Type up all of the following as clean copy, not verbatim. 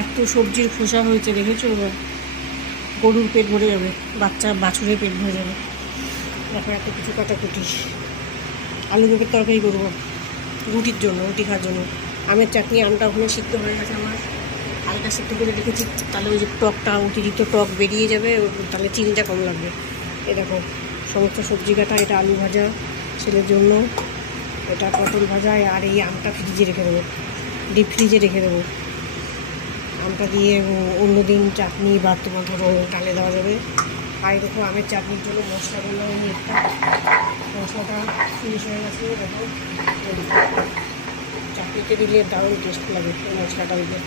এত সবজির খোসা হয়েছে দেখেছো? গরুর পেট ভরে যাবে, বাছুরের পেট ভরে যাবে। দেখো এত কিছু কাটাকুটি। আলু পেঁপের তরকারি করবো রুটির জন্য, রুটি খাওয়ার জন্য। আমের চাটনি, আমটা ওখানে সিদ্ধ হয়ে গেছে আমার, হালকা সিদ্ধ করে রেখেছি, তাহলে ওই যে টকটা, অতিরিক্ত টক বেরিয়ে যাবে, তাহলে চিনিটা কম লাগবে। এ দেখো সমস্ত সবজি কাটা, এটা আলু ভাজা ছেলের জন্য, এটা পটল ভাজা, আর এই আমটা ফ্রিজে রেখে দেবো, ডিপ ফ্রিজে রেখে দেবো। আমটা দিয়ে অন্যদিন চাটনি বা তোমার ধরো ডালে দেওয়া যাবে। আর দেখো আমের চাটনির জন্য মশলাগুলো, মশলাটা ফিনিশ হয়ে গেছে। দেখো চাটনিতে দিলে দারুণ টেস্ট লাগে এই মশলাটা দিলে।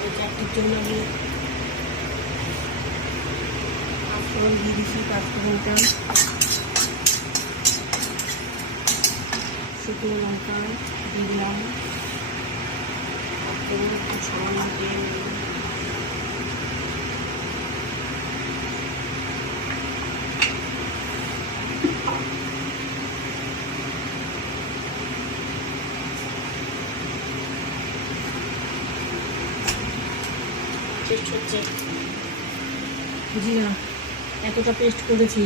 ওই চাটনির জন্য আমি পাঁচফোড়ন দিয়ে দিচ্ছি, পাঁচফোড়নটা, শুকনো লঙ্কা দিয়ে দিলাম, একটু সামান্য তেল, পেস্ট হচ্ছে জিরা, এতটা পেস্ট করেছি,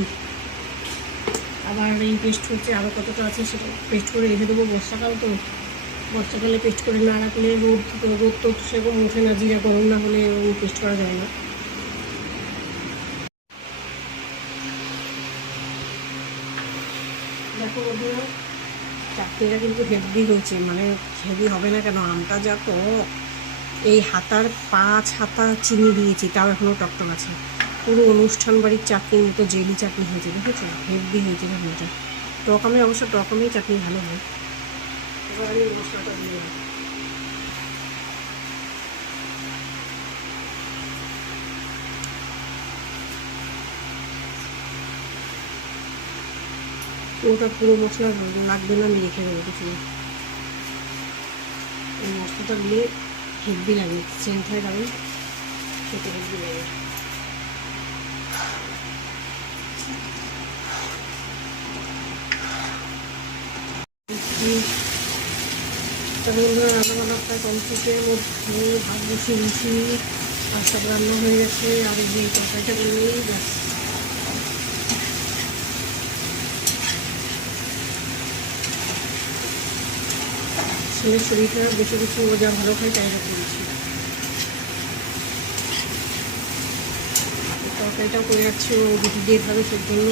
আবার এই পেস্ট হচ্ছে, আরও কতটা আছে সেটা পেস্ট করে রেখে দেবো। বর্ষাকাল তো, বর্ষাকালে পেস্ট করে না রাখলে রোদ তো সেরকম ওঠে না, জিরা গরম না হলে পেস্ট করা যায় না। দেখো বন্ধুরা, চাটনিটা কিন্তু হেভি হয়েছে, মানে হেভি হবে না কেন, আমটা যা টক, এই হাতার 5 হাতা চিনি দিয়েছি, তাও এখনও টকটক আছে। পুরো অনুষ্ঠান বাড়ির চাটনির মতো জেলি চাটনি হয়েছে, দেখেছো? হেভি হয়েছে চাটনিটা। টক আমে অবশ্য টক আমেই চাটনি ভালো হয়। এবার আমি মশলাটা দিয়ে দেবো। ওটা পুরো মশলা লাগবে না, আমি রেখে দেবো কিছু। এই মশলাটা দিলে হেভি লাগে, সেন্ট হয় দারুণ, খেতে হেভি লাগে। তবে বন্ধুরা রান্নাবান্না প্রায় কমপ্লিটের মধ্যে ভাত বসিয়ে দিয়েছি, আর সব রান্না হয়ে গেছে। আর এই যে তরকারিটা করলেই ব্যাস। ছেলের শরীরটা বেশি বেশি ও যা ভালো খায় তাই করেছি। তরকারিটাও করে যাচ্ছে, ও রুটি দিয়ে খাবে সেই জন্য।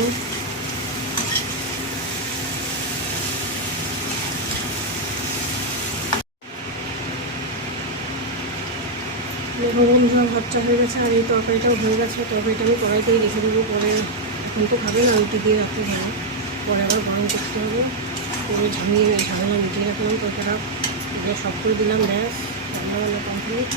বন্ধুরা ভাতটা হয়ে গেছে, আর এই তরকারিটাও হয়ে গেছে। তরকারিটা আমি কড়াইতেই রেখে দেবো, পরে এখন তো খাবে না, রুটি দিয়ে রাখতে হবে, পরে আবার গরম করতে হবে। করে ঝামিয়ে ঝামেলা মিটিয়ে রাখলাম, তরকারিটা গ্যাস অফ করে দিলাম, ব্যাস রান্নাবান্না কমপ্লিট।